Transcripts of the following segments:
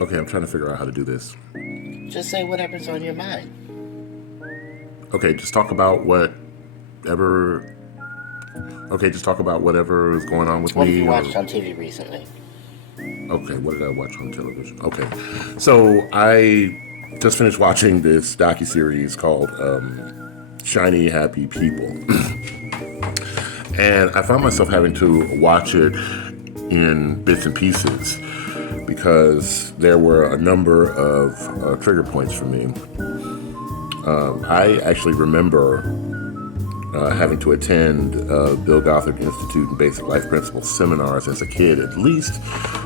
Okay, I'm trying to figure out how to do this. Just say whatever's on your mind. Okay, just talk about whatever. Okay, just talk about whatever is going on with What have you me, or watched on TV recently? okay, what did I watch on television? Okay, so I just finished watching this docuseries called "Shiny Happy People," and I found myself having to watch it in bits and pieces because there were a number of trigger points for me. I actually remember having to attend Bill Gothard Institute and Basic Life Principles seminars as a kid at least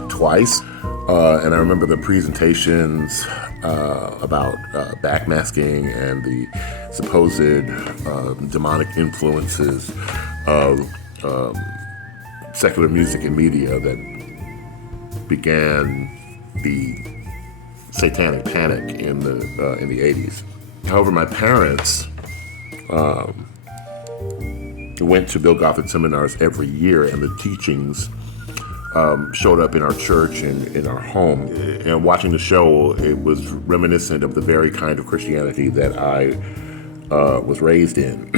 twice. And I remember the presentations about backmasking and the supposed demonic influences of secular music and media that began the satanic panic in the 80s. However, my parents went to Bill Gothard seminars every year, and the teachings showed up in our church and in our home. And watching the show, it was reminiscent of the very kind of Christianity that I was raised in.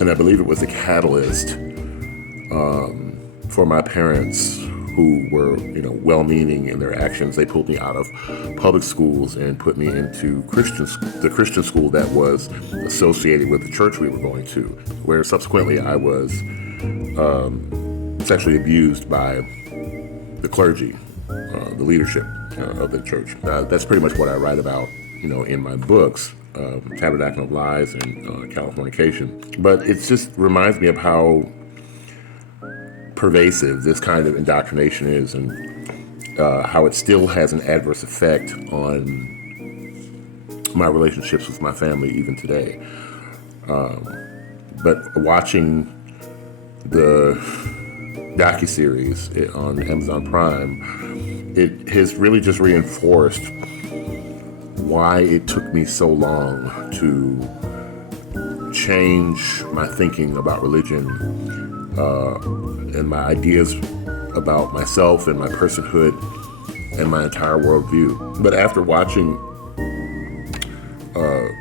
And I believe it was a catalyst for my parents, who were, well-meaning in their actions. They pulled me out of public schools and put me into the Christian school that was associated with the church we were going to, where subsequently I was sexually abused by the clergy, the leadership of the church. That's pretty much what I write about, in my books, Tabernacle of Lies and Californication. But it just reminds me of how pervasive this kind of indoctrination is, and how it still has an adverse effect on my relationships with my family even today. But watching the docuseries on Amazon Prime, it has really just reinforced why it took me so long to change my thinking about religion and my ideas about myself and my personhood and my entire worldview. But after watching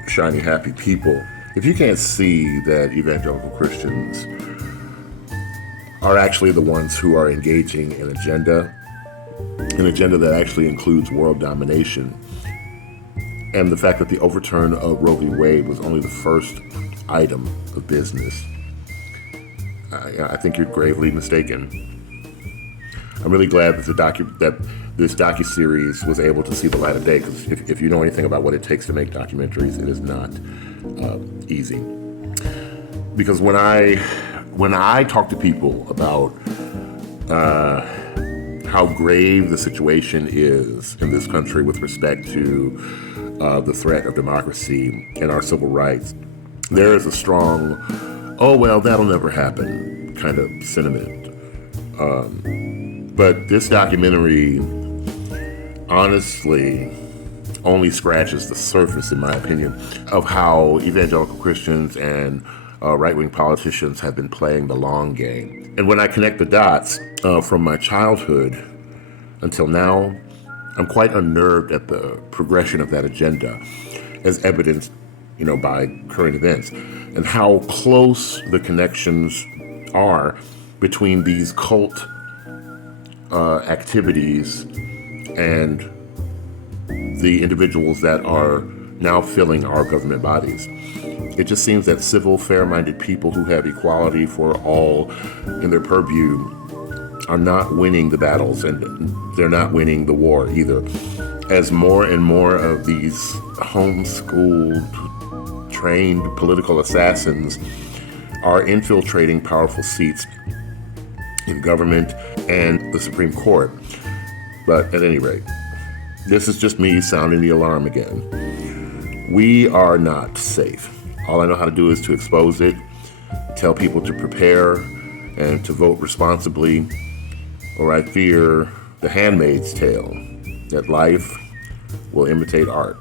Shiny Happy People, if you can't see that evangelical Christians are actually the ones who are engaging an agenda that actually includes world domination, and the fact that the overturn of Roe v. Wade was only the first item of business, I think you're gravely mistaken. I'm really glad that this docuseries was able to see the light of day, because if you know anything about what it takes to make documentaries, it is not easy. Because when I talk to people about how grave the situation is in this country with respect to the threat of democracy and our civil rights, there is a strong, oh, well, that'll never happen kind of sentiment. But this documentary honestly only scratches the surface, in my opinion, of how evangelical Christians and right-wing politicians have been playing the long game. And when I connect the dots from my childhood until now, I'm quite unnerved at the progression of that agenda, as evidenced, by current events, and how close the connections are between these cult activities and the individuals that are now filling our government bodies. It just seems that civil, fair-minded people who have equality for all in their purview are not winning the battles, and they're not winning the war either. As more and more of these homeschooled, trained political assassins are infiltrating powerful seats in government and the Supreme Court. But at any rate, this is just me sounding the alarm again. We are not safe. All I know how to do is to expose it, tell people to prepare and to vote responsibly, or I fear the Handmaid's Tale, that life will imitate art.